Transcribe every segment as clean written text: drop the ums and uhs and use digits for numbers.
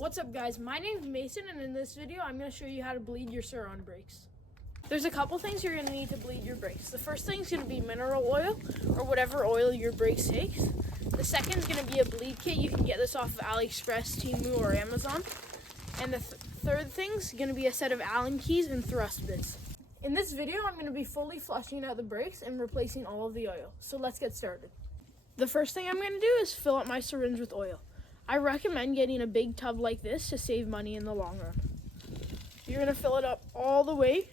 What's up guys, my name's Mason and in this video I'm going to show you how to bleed your Surron brakes. There's a couple things you're going to need to bleed your brakes. The first thing is going to be mineral oil or whatever oil your brakes takes. The second is going to be a bleed kit. You can get this off of AliExpress, Temu, or Amazon. And the third thing is going to be a set of Allen keys and thrust bits. In this video I'm going to be fully flushing out the brakes and replacing all of the oil. So let's get started. The first thing I'm going to do is fill up my syringe with oil. I recommend getting a big tub like this to save money in the long run. You're going to fill it up all the way.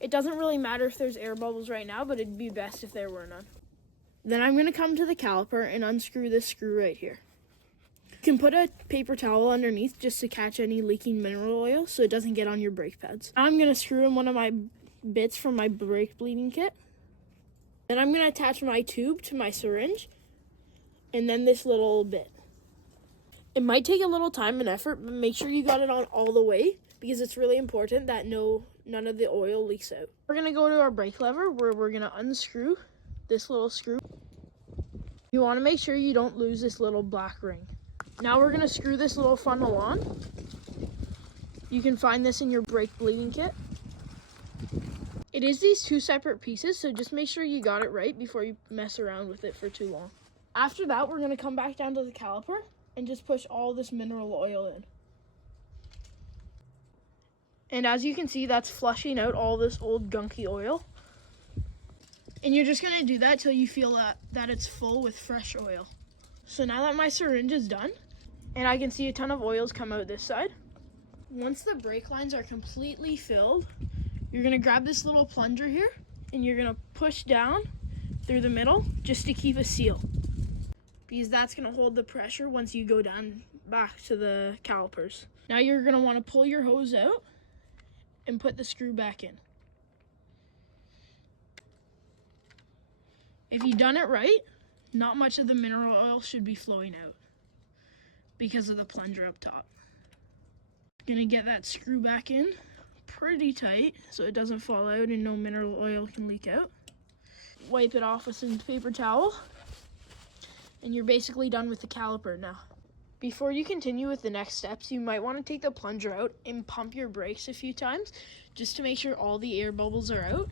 It doesn't really matter if there's air bubbles right now, but it'd be best if there were none. Then I'm going to come to the caliper and unscrew this screw right here. You can put a paper towel underneath just to catch any leaking mineral oil so it doesn't get on your brake pads. Now I'm going to screw in one of my bits from my brake bleeding kit. Then I'm going to attach my tube to my syringe and then this little bit. It might take a little time and effort, but make sure you got it on all the way because it's really important that none of the oil leaks out. We're going to go to our brake lever where we're going to unscrew this little screw. You want to make sure you don't lose this little black ring. Now we're going to screw this little funnel on. You can find this in your brake bleeding kit. It is these two separate pieces, so just make sure you got it right before you mess around with it for too long. After that, we're going to come back down to the caliper and just push all this mineral oil in. And as you can see, that's flushing out all this old gunky oil. And you're just gonna do that till you feel that it's full with fresh oil. So now that my syringe is done, and I can see a ton of oils come out this side, once the brake lines are completely filled, you're gonna grab this little plunger here, and you're gonna push down through the middle just to keep a seal. Because that's going to hold the pressure once you go down back to the calipers. Now you're going to want to pull your hose out and put the screw back in. If you've done it right, not much of the mineral oil should be flowing out because of the plunger up top. Going to get that screw back in pretty tight so it doesn't fall out and no mineral oil can leak out. Wipe it off with some paper towel. And you're basically done with the caliper now. Before you continue with the next steps, you might want to take the plunger out and pump your brakes a few times just to make sure all the air bubbles are out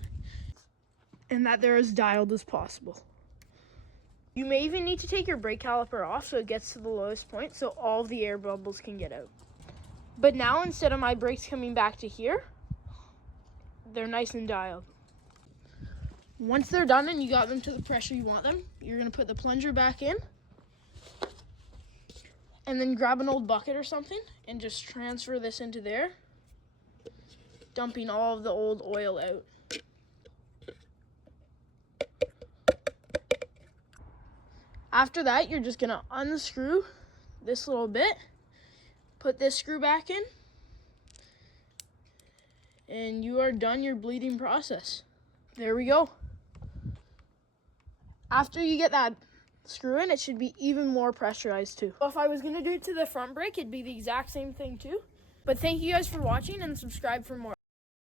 and that they're as dialed as possible. You may even need to take your brake caliper off so it gets to the lowest point so all of the air bubbles can get out. But now instead of my brakes coming back to here, they're nice and dialed. Once they're done and you got them to the pressure you want them, you're going to put the plunger back in and then grab an old bucket or something and just transfer this into there, dumping all of the old oil out. After that, you're just going to unscrew this little bit, put this screw back in, and you are done your bleeding process. There we go. After you get that screw in, it should be even more pressurized too. If I was going to do it to the front brake, it'd be the exact same thing too. But thank you guys for watching and subscribe for more.